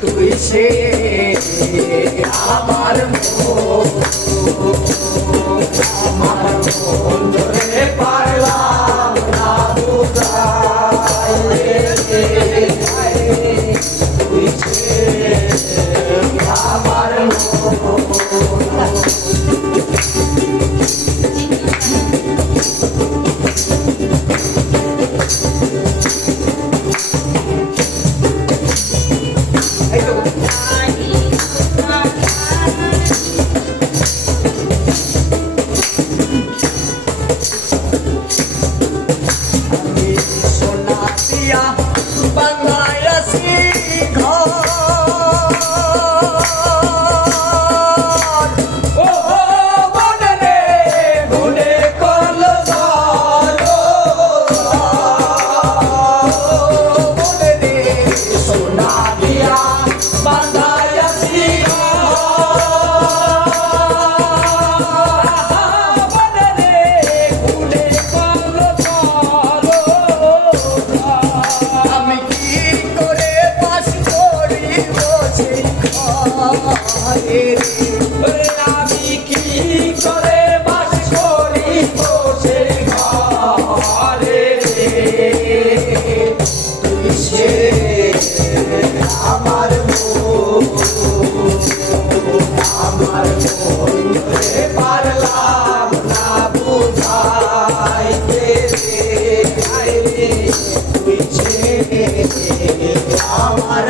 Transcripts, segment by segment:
তুই সে আমার মন ধরে পারলাম না বুঝাইতে তুই সে আমার আমি কি করে বাস করি বসে ঘরে তুই সে আমার মন পারলাম না বুঝাইতে তুই সে আমার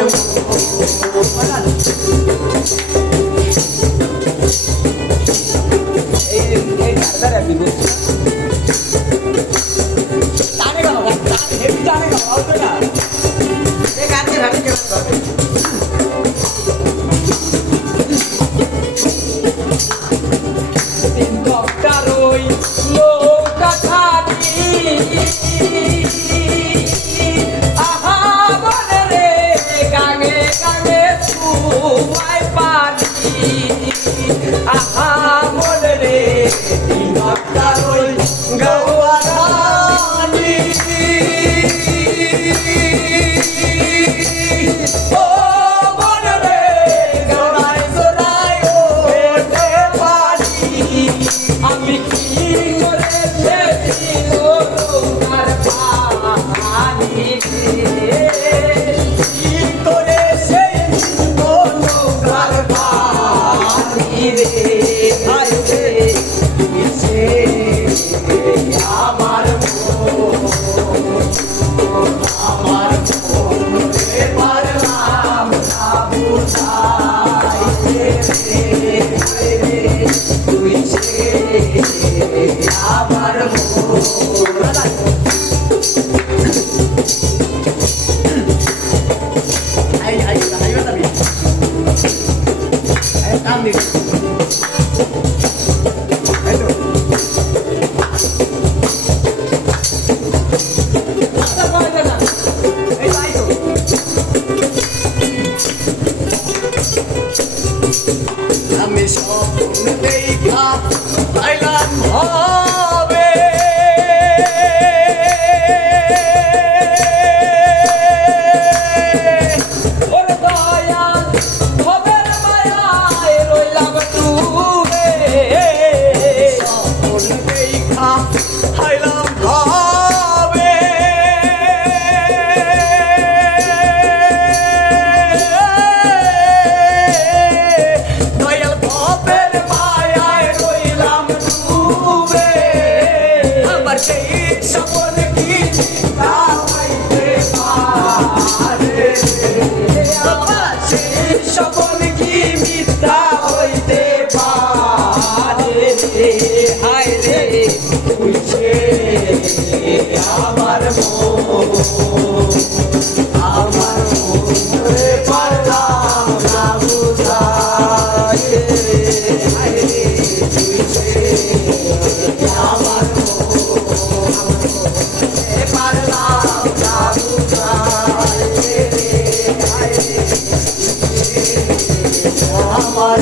আমি স্বপ্ন দেখা পাইলাম হবে ওরে দয়াল ভবের মায়ায় রইলাম ডুবে স্বপ্ন দেখা পাইলাম হবে সকল কি মিথ্যা হইতে পারে হায় রে তুই সে আমার মন পারলাম না বুঝাইতে হায় রে তুই সে আমার পারলাম না বুঝাইতে হায় রে আমার